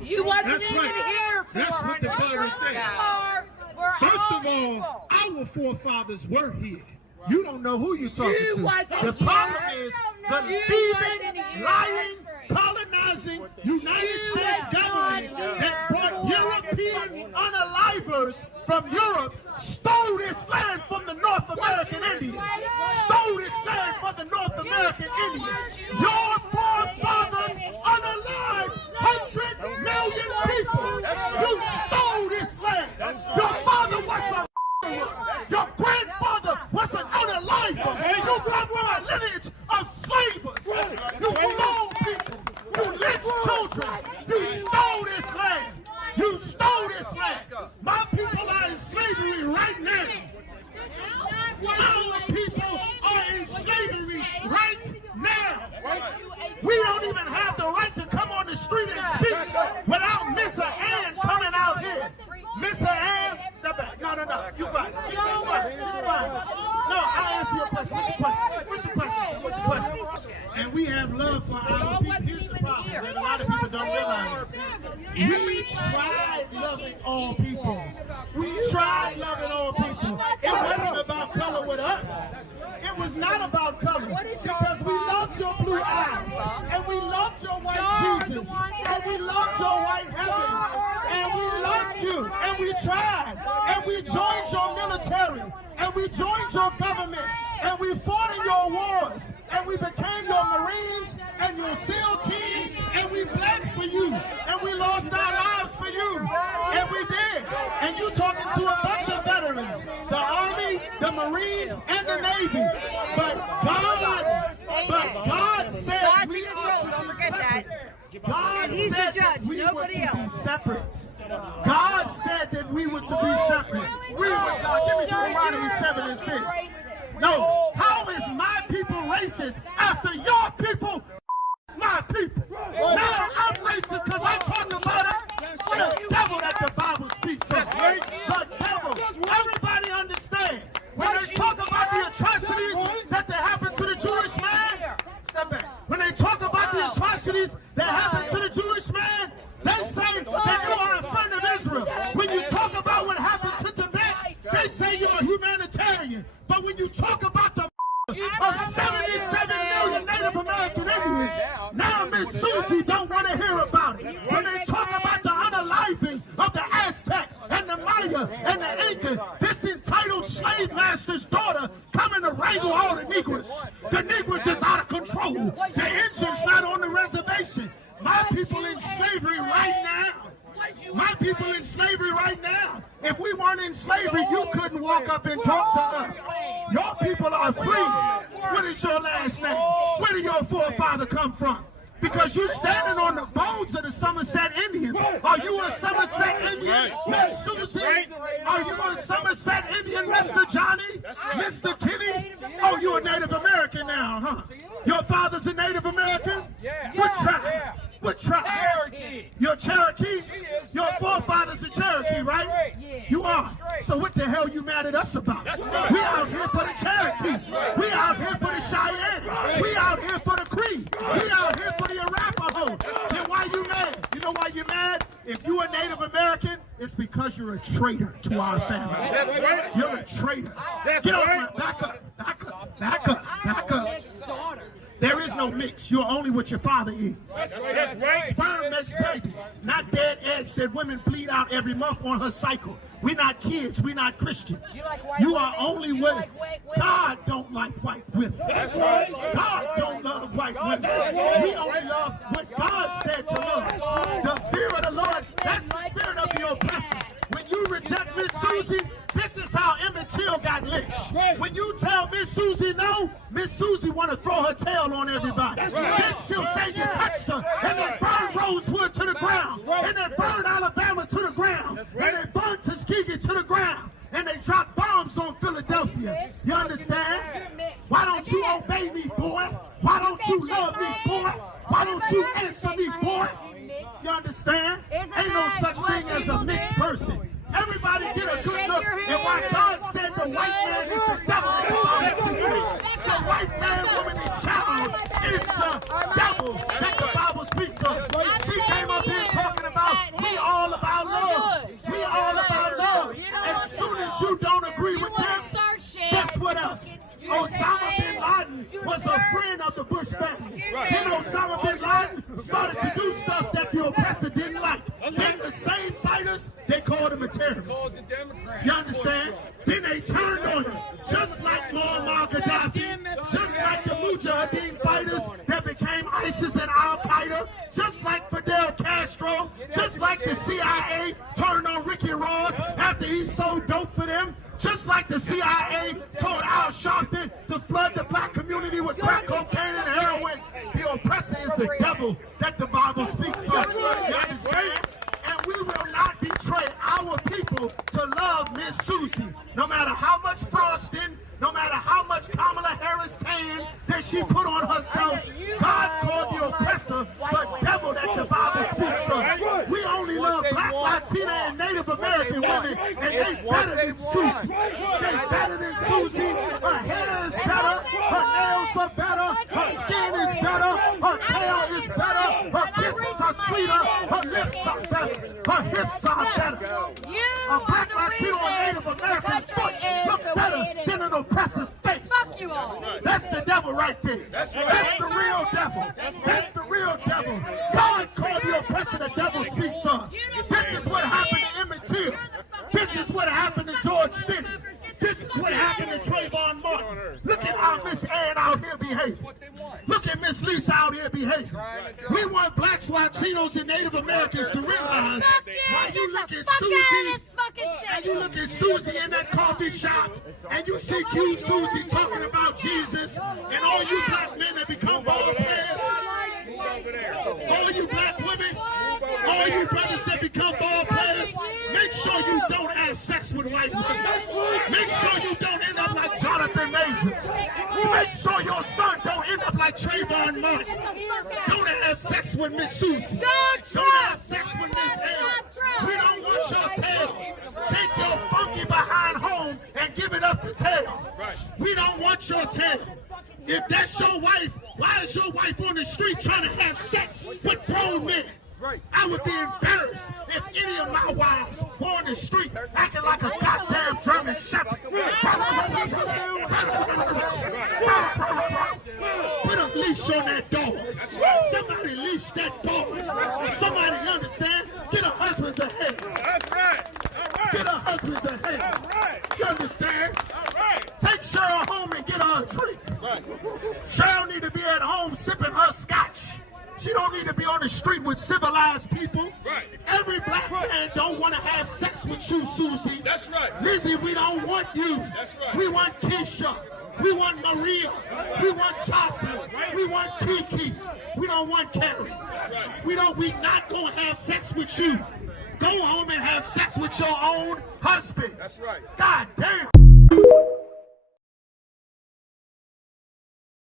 You wasn't That's even right. here for That's what the Bible says. First of all, our forefathers were here. You don't know who you're talking to. The problem is the thieving, lying, colonizing United States government that brought European unalivers from Europe, stole this land from the North American Indians, stole this land from the North American Indians. Your forefathers unalived 100 million people. You stole this land. Your father was a your grandfather was an unaliver. You come from a lineage of slavers. You clone people. You lynched children. You stole this land. You stole this land. My people are in slavery right now. Our people are in slavery right now. We don't even have the right to come on the street and speak without Miss Ann coming out here. Miss Ann, step back. No. You fine. She's fine. No, I'll answer your question. What's the question? And we have love for our people. Here's the problem that a lot of people don't realize. We tried loving all people. We tried loving all people. It wasn't about color with us. It was not about color. Because we loved your blue eyes. And we loved your white Jesus. And we loved your white heaven. And we loved you. And we tried. And we joined your military. And we joined your government. And we fought in your wars. And we became your Marines and your SEAL team. And we bled for you. And we lost our lives for you. And we did. And you talking to a bunch of veterans. The Army, the Marines, and the Navy. But God said God's we in control. Don't forget that. God And he's said the judge, we nobody were to else. be separate. God said that we were to be separate. We were, God, give me Deuteronomy 7 and 6. No, how is my people racist after your people my people? Now I'm racist because I'm talking about the devil that the Bible speaks of. The devil. Everybody understand. When they talk about the atrocities that happened to the Jewish man, step back. When they talk about the atrocities that happened to the Jewish man, they say that you are a friend of Israel. When you talk about what happened to Tibet, they say you're a humanitarian. But when you talk about the of 77 million Native American Indians, now Miss Susie don't want to hear about it. When they talk about the unaliving of the Aztec and the Maya and the Inca, this entitled slave master's daughter coming to wrangle all the Negroes. The Negroes is out of control. The Indians not on the reservation. My people in slavery right now. My people in slavery right now. If we weren't in slavery, you couldn't walk up and talk to us. Your people are free. What is your last name? Where did your forefather come from? Because you're standing on the bones of the Somerset Indians. Are you a Somerset Indian, Miss Susie? Are you a Somerset Indian, Mr. Johnny? Mr. Kenny? Oh, you're a Native American now, huh? Your father's a Native American? What tribe? What tribe? Cherokee. You're Cherokee? Your forefathers are Cherokee, right? You are. So what the hell you mad at us about? We out here for the Cherokees. We out here for the Cheyenne. We out here for the Cree. We out here for the Arapaho. Then why you mad? You know why you mad? If you a Native American, it's because you're a traitor to our family. You're a traitor. Get off my back up. Back up. There is no mix. You're only what your father is. Sperm makes babies, not dead eggs that women bleed out every month on her cycle. We're not kids. We're not Christians. You are only what God don't like white women. God don't love white women. We only love what God said to love. The fear of the Lord, that's the spirit of your blessing. When you reject Miss Susie, this is how Emmett Till got lynched. When you tell Miss Susie no, Miss Susie want to throw her tail on everybody. Then she'll say you touched her, and then burn Rosewood to the ground, and then burn Alabama to the ground, and then burn Tuskegee to the ground, and they drop bombs on Philadelphia. You understand? Why don't you obey me, boy? Why don't you love me, boy? Why don't you answer me, boy? You understand? Ain't no such thing as a mixed person. Everybody get a good look at why God said the white man is the devil. The white man, woman, and child is the devil that the Bible speaks of. She came up here talking about Then Osama bin Laden started to do stuff that the oppressor didn't like. Then the same fighters, they called him a terrorist. You understand? Then they turned on him, just like Muammar Gaddafi, just like the Mujahideen fighters that became ISIS and Al-Qaeda, just like Fidel Castro, just like the CIA turned on Ricky Ross after he sold dope for them, just like the CIA told Al Sharpton to flood the black community with crack cocaine and heroin. The oppressor is the devil that the Bible speaks of. You understand? And we will not betray our people to love Miss Susie. No matter how much frosting, no matter how much Kamala Harris tan that she put on herself, God called the oppressor the devil that the Bible speaks of. We only love black, Latina, and Native American women, and they better than Susie. They better than Susie. Her hair is better, her nails are better, her skin is better, her tail is better, her kisses are sweeter, her lips are better, her hips are better. A black, Latino, and Native American foot look better than an oppressor's face. That's the devil right there. That's the real devil. That's the real devil. God called the oppressor the devil speaks of. This is what happened to Emmett Till. This is what happened to George Stinney. This is what happened to Trayvon Martin. Look at how Miss Ann out here behaving. Look at Miss Lisa out here behaving. We want blacks, Latinos, and Native Americans to realize why you look at Susie, and you look at Susie in that coffee shop, and you see cute Susie talking about Jesus, and all you black men that become ball players, all you black women, all you brothers that become ball players, make sure you don't have sex with white women. Make sure you don't end up like Jonathan Majors. Make sure your son don't end up like Trayvon Martin. Don't have sex with Miss Susie. Don't have sex with Miss Ann. We don't want your tail. Take your funky behind home and give it up to tail. We don't want your tail. If that's your wife, why is your wife on the street trying to have sex with grown men? I would be embarrassed if any of my wives were on the street acting like a goddamn German shepherd. Put a leash on that dog. Somebody leash that dog. Somebody understand? Get a husband's ahead. That's right. Get a husband's ahead. That's right. You understand? That's right. Take Cheryl home and get her a drink. Right. Cheryl need to be at home sipping her scotch. She don't need to be on the street with civilized people. Right. Every black man don't want to have sex with you, Susie. That's right. Lizzie, we don't want you. That's right. We want Keisha. We want Maria. Right. We want Jocelyn. Right. We want Kiki. We don't want Carrie. That's right. We not gonna have sex with you. Go home and have sex with your own husband. That's right. God damn.